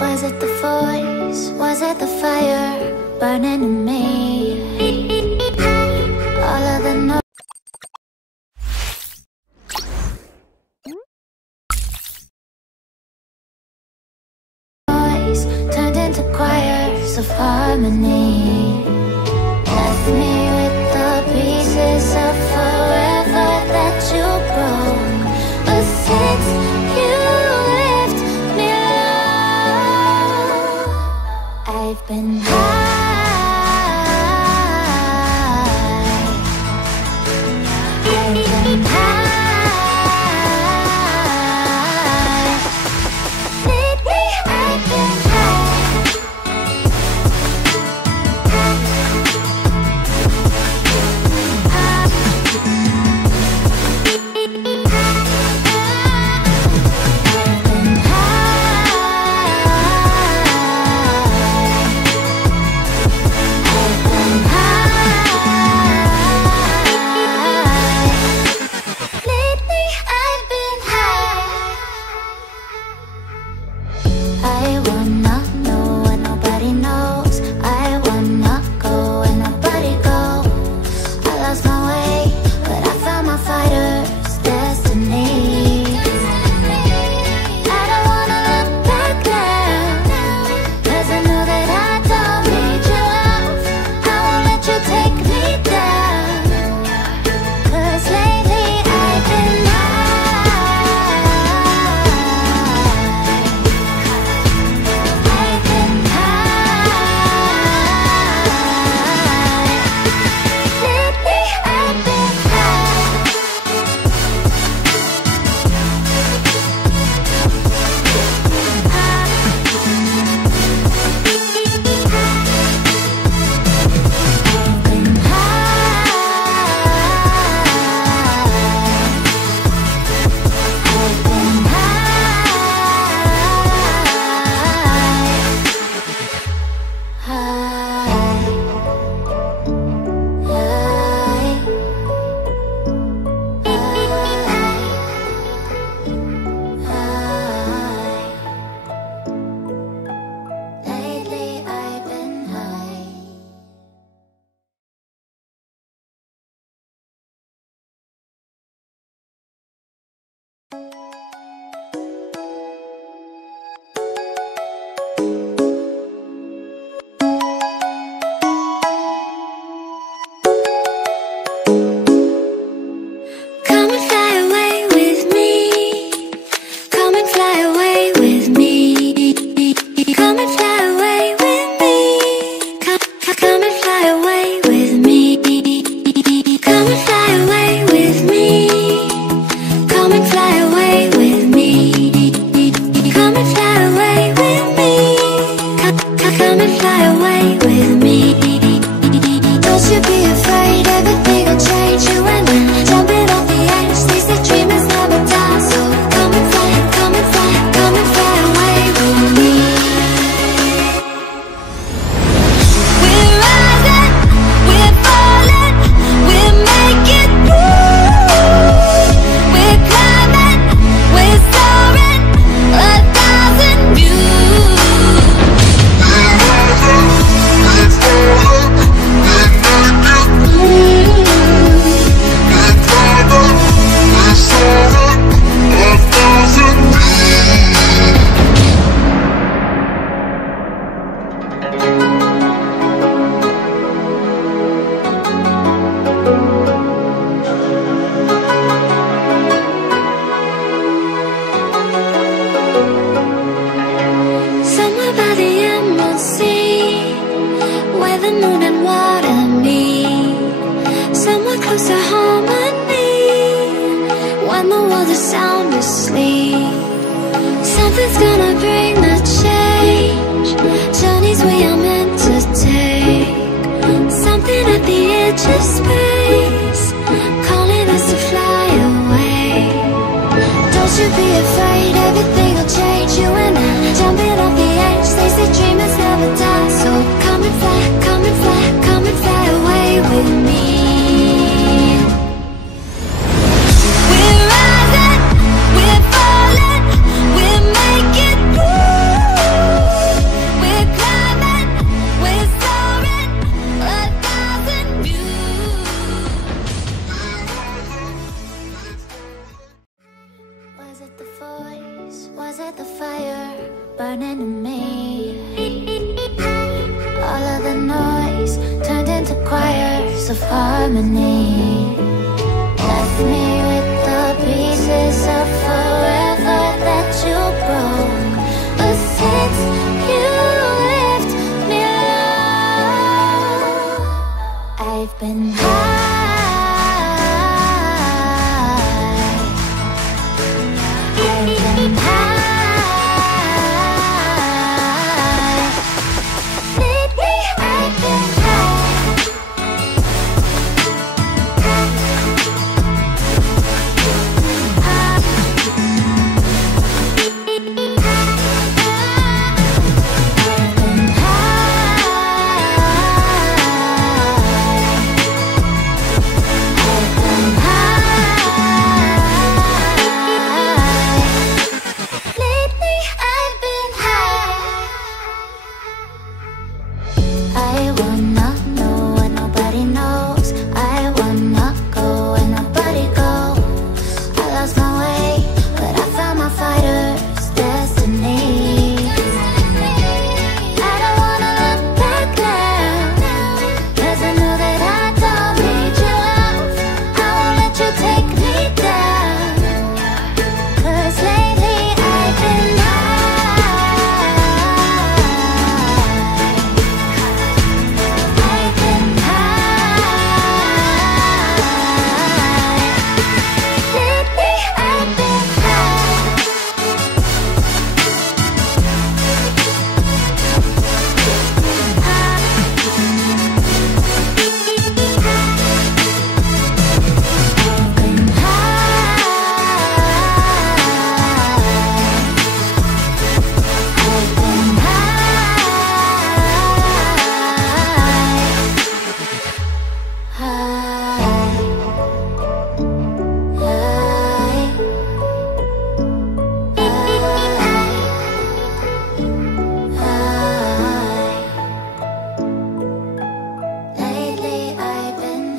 Was it the voice? Was it the fire burning in me? All of the noise turned into choirs of harmony. Left me with the pieces of forever that you broke. But since you left me low, I've been high. I've been high. Something's gonna bring the change. Journeys we are meant to take. Something at the edge of space, calling us to fly away. Don't you be afraid, everything will change. You and I, jumping off the edge. They say dreamers never die. So come and fly, come and fly, come and fly away with me. We're making moves. fire burning in me. All of the noise turned into choirs of harmony. Left me with the pieces of forever that you broke. But since you left me alone, I've been high. I've been high. Lately I've been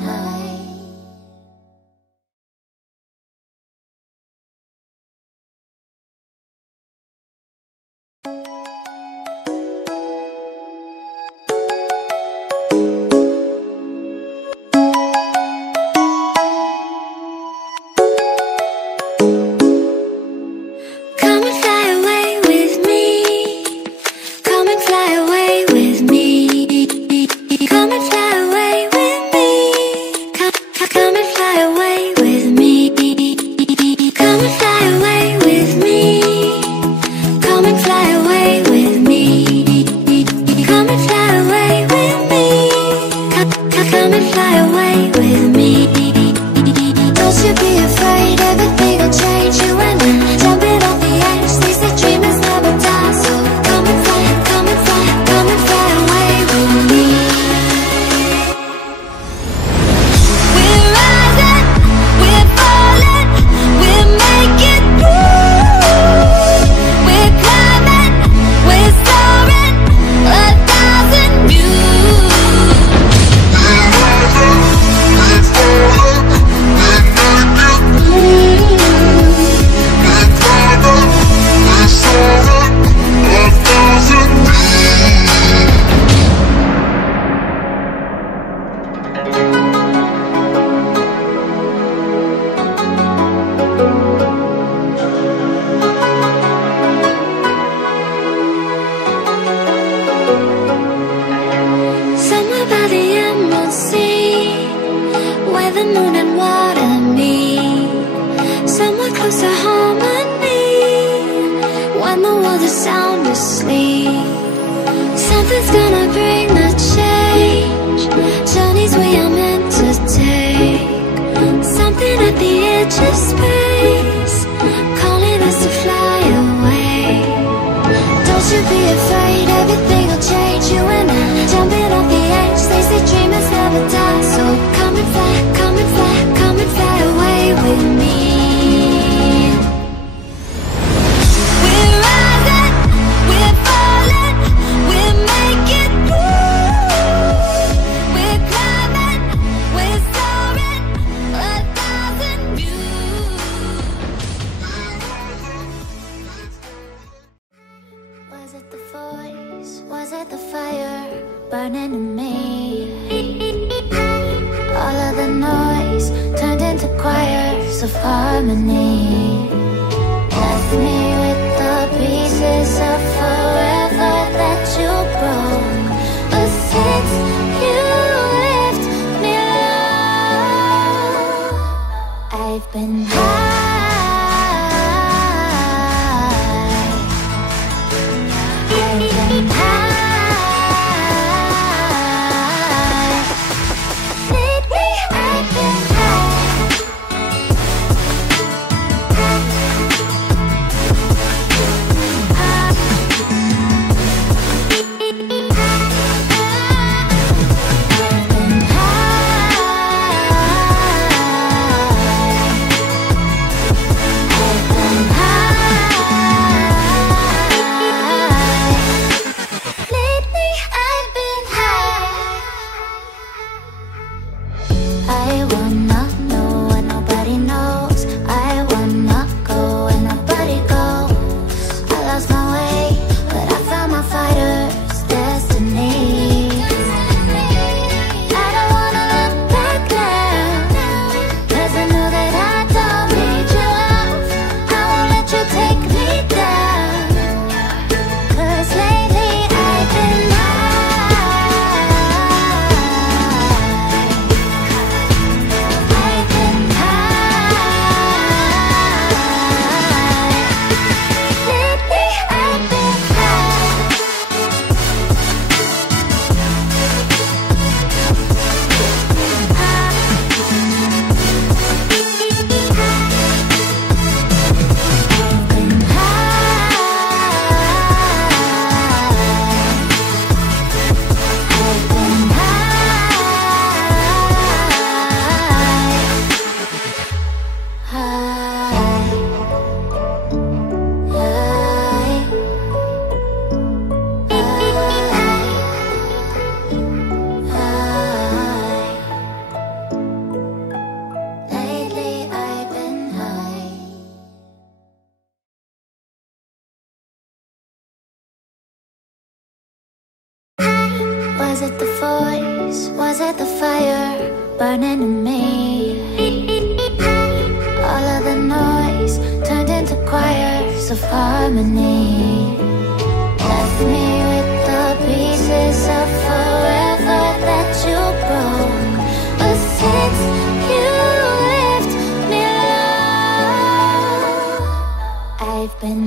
Was it the voice? Was it the fire burning in me? All of the noise turned into choirs of harmony. Left me with the pieces of forever that you broke. But since you left me alone, I've been high. Was it the voice? Was it the fire burning in me? All of the noise turned into choirs of harmony. Left me with the pieces of forever that you broke. But since you left me alone, I've been